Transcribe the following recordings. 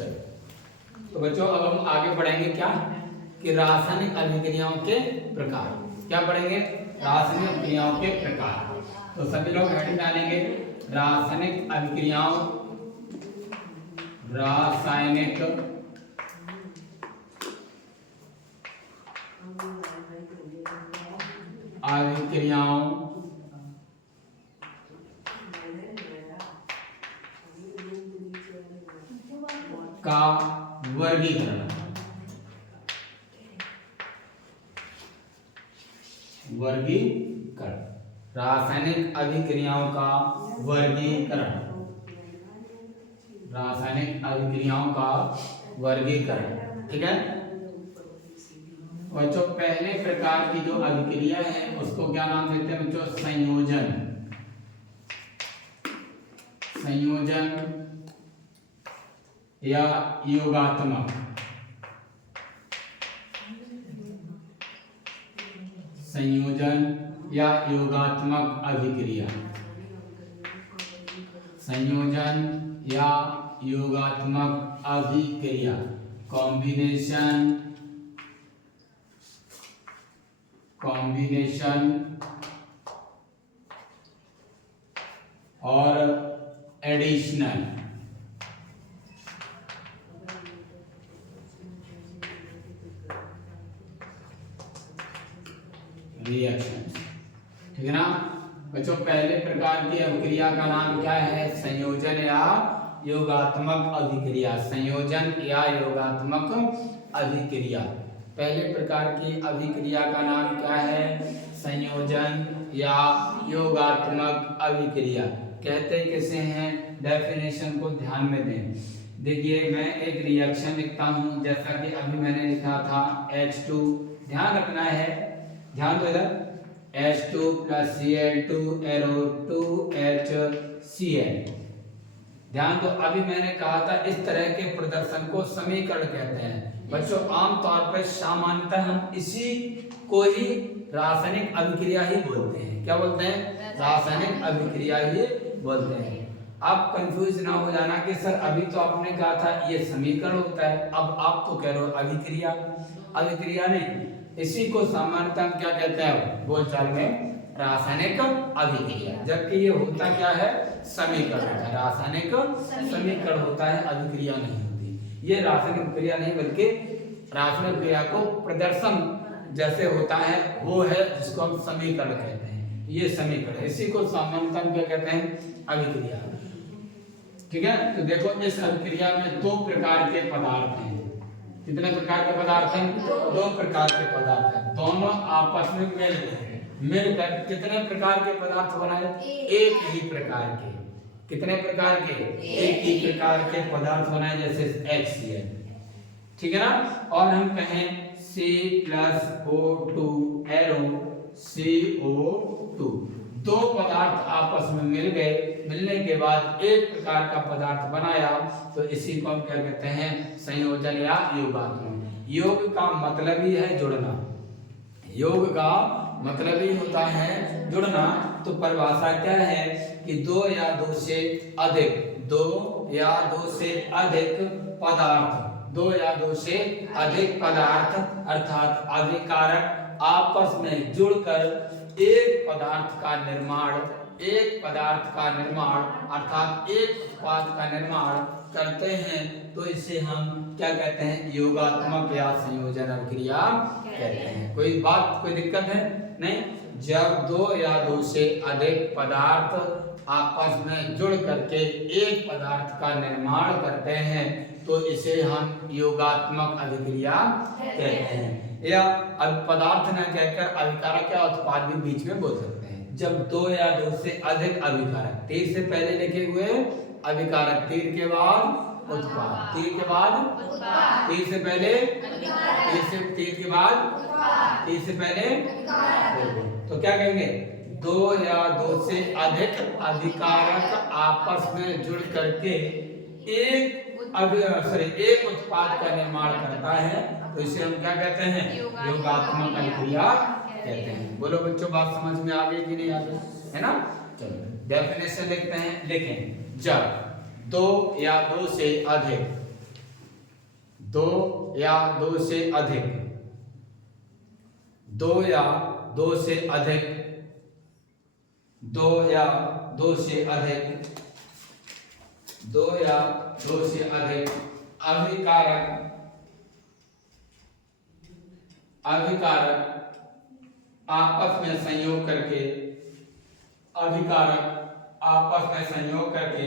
चलो तो बच्चों अब हम आगे पढ़ेंगे क्या कि रासायनिक अभिक्रियाओं के प्रकार। क्या पढ़ेंगे? रासायनिक अभिक्रियाओं के प्रकार। तो सभी लोग हेडिंग डालेंगे रासायनिक अभिक्रियाओं, रासायनिक अभिक्रियाओं का वर्गीकरण। वर्गीकरण, रासायनिक अभिक्रियाओं का वर्गीकरण, रासायनिक अभिक्रियाओं का वर्गीकरण। ठीक है बच्चों, पहले प्रकार की जो अभिक्रिया है उसको क्या नाम देते हैं बच्चों? संयोजन। संयोजन या योगात्मक। संयोजन या योगात्मक अभिक्रिया। संयोजन या योगात्मक अभिक्रिया, कॉम्बिनेशन, कॉम्बिनेशन और एडिशनल। रिएक्शन। ठीक है ना बच्चों, पहले प्रकार की अभिक्रिया का नाम क्या है? संयोजन या योगात्मक अभिक्रिया। संयोजन या योगात्मक अभिक्रिया। पहले प्रकार की अभिक्रिया का नाम क्या है? संयोजन या योगात्मक अभिक्रिया। कहते कैसे हैं? डेफिनेशन को ध्यान में दें। देखिए मैं एक रिएक्शन लिखता हूं, जैसा कि अभी मैंने लिखा था H2। ध्यान रखना है, ध्यान दो इधर, H2 + Cl2 एरो 2HCl। ध्यान दो, अभी मैंने कहा था इस तरह के प्रदर्शन को समीकरण कहते हैं। बच्चों आमतौर पर सामान्यतः हम इसी को ही रासायनिक अभिक्रिया ही बोलते हैं। क्या बोलते हैं? रासायनिक अभिक्रिया ही बोलते हैं। आप कंफ्यूज ना हो जाना कि सर अभी तो आपने कहा था ये समीकरण होता है, अब आप तो कह रहे हो अभिक्रिया। अभिक्रिया नहीं, इसी को सामान्यतः हम क्या कहते हैं बोलचाल में? रासायनिक अभिक्रिया। जबकि ये होता क्या है? समीकरण है। रासायनिक समीकरण होता है, अभिक्रिया नहीं होती। ये रासायनिक क्रिया नहीं बल्कि रासायनिक क्रिया को प्रदर्शन जैसे होता है वो है जिसको हम समीकरण कहते हैं। ये समीकरण, इसी को सामान्यतः हम क्या कहते हैं? अभिक्रिया। ठीक है, तो देखो इस अभिक्रिया में दो प्रकार के पदार्थ हैं। कितने प्रकार के पदार्थ हैं? दो प्रकार के पदार्थ हैं। दोनों आपस में मिलकर कितने प्रकार के पदार्थ बनाए? एक ही प्रकार के। कितने प्रकार के? एक ही प्रकार के पदार्थ बनाए, जैसे HCl। ठीक है ना? और हम कहें C+O2 एरो CO2। दो पदार्थ आपस में मिल गए, मिलने के बाद एक प्रकार का पदार्थ बनाया, तो इसी को हम क्या कहते हैं? संयोजन या योगात्मक। योग का मतलब ही है जुड़ना। योग का मतलब ही होता है जुड़ना। तो परिभाषा क्या है कि दो या दो से अधिक, दो या दो से अधिक पदार्थ, दो या दो से अधिक पदार्थ अर्थात अभिकारक आपस में जुड़कर एक पदार्थ का निर्माण, एक पदार्थ का निर्माण अर्थात एक उत्पाद का निर्माण करते हैं, तो इसे हम क्या कहते हैं? योगात्मक या संयोजन अभिक्रिया कहते हैं। कोई बात, कोई दिक्कत है? नहीं। जब दो या दो से अधिक पदार्थ आपस में जुड़ करके एक पदार्थ का निर्माण करते हैं, तो इसे हम योगात्मक अभिक्रिया कहते हैं। या अब पदार्थ न कहकर अभिकारक या उत्पाद भी बीच में बोल सकते हैं। जब दो या दो से अधिक अभिकारक, तीर से पहले लिखे हुए अभिकारक, तीर के बाद उत्पाद, तीर के बाद उत्पाद, तीर से पहले, तीर के बाद, तीर से पहले। तो क्या कहेंगे? दो या दो से अधिक अभिकारक आपस में जुड़ करके एक एक उत्पाद का निर्माण करता है, तो इसे हम क्या कहते हैं? योगात्मक अभिक्रिया कहते हैं। बोलो बच्चों, बात समझ में आ गई कि नहीं आ गई? है ना? चलो डेफिनेशन लिखते हैं। लिखें, जब दो या दो से अधिक दो या दो से अधिक, दो या दो से अधिक, दो या दो से अधिक, दो या दो से अधिक अभिकारक, अभिकारक आपस में संयोग करके, अभिकारक आपस में संयोग करके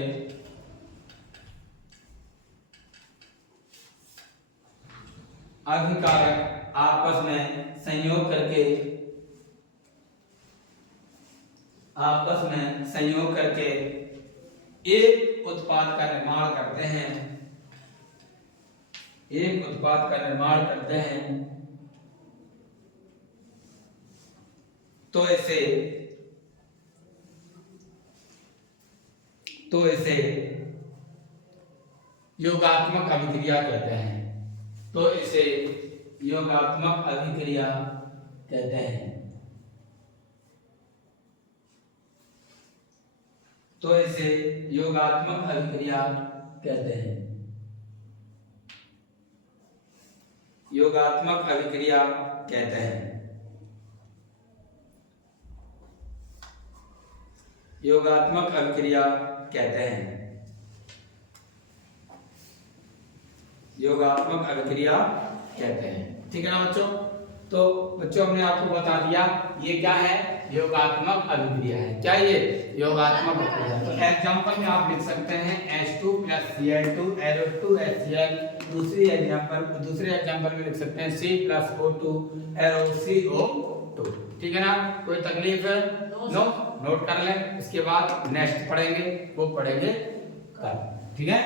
अभिकारक आपस में संयोग करके, आपस में संयोग करके एक उत्पाद का निर्माण करते हैं, एक उत्पाद का निर्माण करते हैं, तो इसे योगात्मक अभिक्रिया कहते हैं, तो इसे योगात्मक अभिक्रिया कहते हैं, तो इसे योगात्मक अभिक्रिया कहते हैं, योगात्मक अभिक्रिया कहते हैं, योगात्मक अभिक्रिया कहते हैं, योगात्मक अभिक्रिया कहते हैं। ठीक है ना बच्चों? तो बच्चों हमने आपको बता दिया ये क्या है, योगात्मक अभिक्रिया है। क्या ये योगात्मक अभिक्रिया? तो एग्जांपल में आप लिख सकते हैं H2 + Cl2 Aro2HCl। दूसरे एग्जांपल में लिख सकते हैं C + O2 ArOCO2। ठीक है ना? कोई तकलीफ है? नो, नोट कर लें। इसके बाद नेक्स्ट पढ़ेंगे, वो पढ़ेंगे कल। ठीक है?